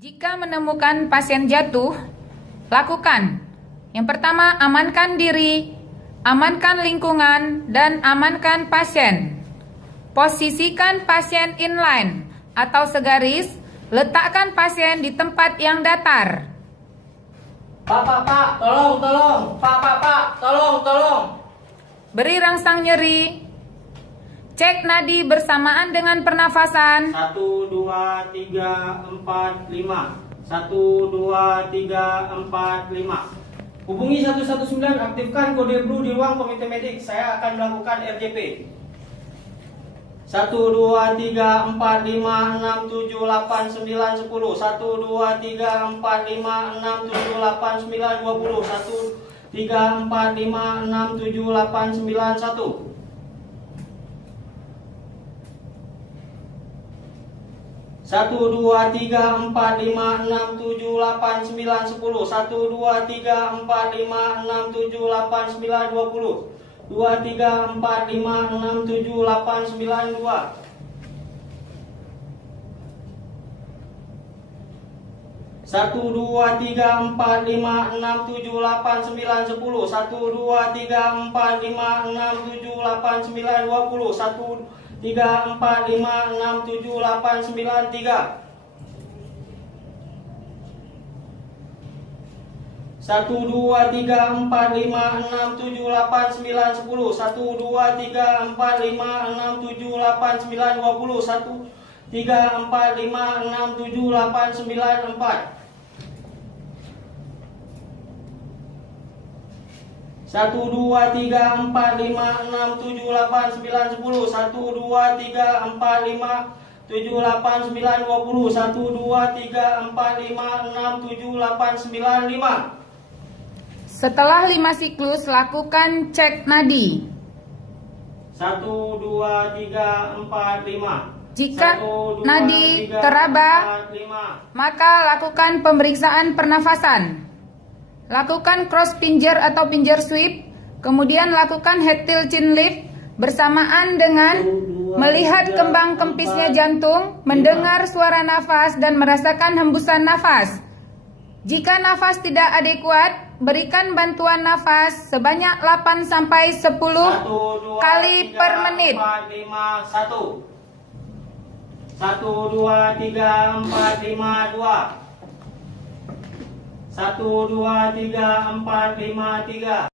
Jika menemukan pasien jatuh, lakukan. Yang pertama, amankan diri, amankan lingkungan, dan amankan pasien. Posisikan pasien inline atau segaris, letakkan pasien di tempat yang datar. Pak, tolong. Pak, tolong. Beri rangsang nyeri. Cek nadi bersamaan dengan pernafasan. 1, 2, 3, 4, 5. 1, 2, 3, 4, 5. Hubungi 119, aktifkan kode blue di ruang komite medik. Saya akan melakukan RJP. 1, 2, 3, 4, 5, 6, 7, 8, 9, 10. 1, 2, 3, 4, 5, 6, 7, 8, 9, 20. 1, 3, 4, 5, 6, 7, 8, 9, 1. 1, 2, 3, 4, 5, 6, 7, 8, 9, 10. 1, 2, 3, 4, 5, 6, 7, 8, 9, 20. 2, 3, 4, 5, 6, 7, 8, 9, 2. 1, 2, 3, 4, 5, 6, 7, 8, 9, 10. 1, 2, 3, 4, 5, 6, 7, 8, 9, 20. 1, 3, 4, 5, 6, 7, 8, 9, 3. 1, 2, 3, 4, 5, 6, 7, 8, 9, 10. 1, 2, 3, 4, 5, 6, 7, 8, 9, 20. 1, 3, 4, 5, 6, 7, 8, 9, 4. 1, 2, 3, 4, 5, 6, 7, 8, 9, 10. 1, 2, 3, 4, 5, 7, 8, 9, 20. 1, 2, 3, 4, 5, 6, 7, 8, 9, 5. Setelah 5 siklus, lakukan cek nadi. 1, 2, 3, 4, 5. Jika 1, 2, nadi 3, teraba, 4, 5. maka lakukan pemeriksaan pernafasan. Lakukan cross pinjer atau pinjer sweep, kemudian lakukan head tilt chin lift bersamaan dengan melihat kembang kempisnya jantung, mendengar suara nafas dan merasakan hembusan nafas. Jika nafas tidak adekuat, berikan bantuan nafas sebanyak 8 sampai 10 kali per menit. 1, 2, 3, 4, 5, 2. 1, 2, 3, 4, 5, 3.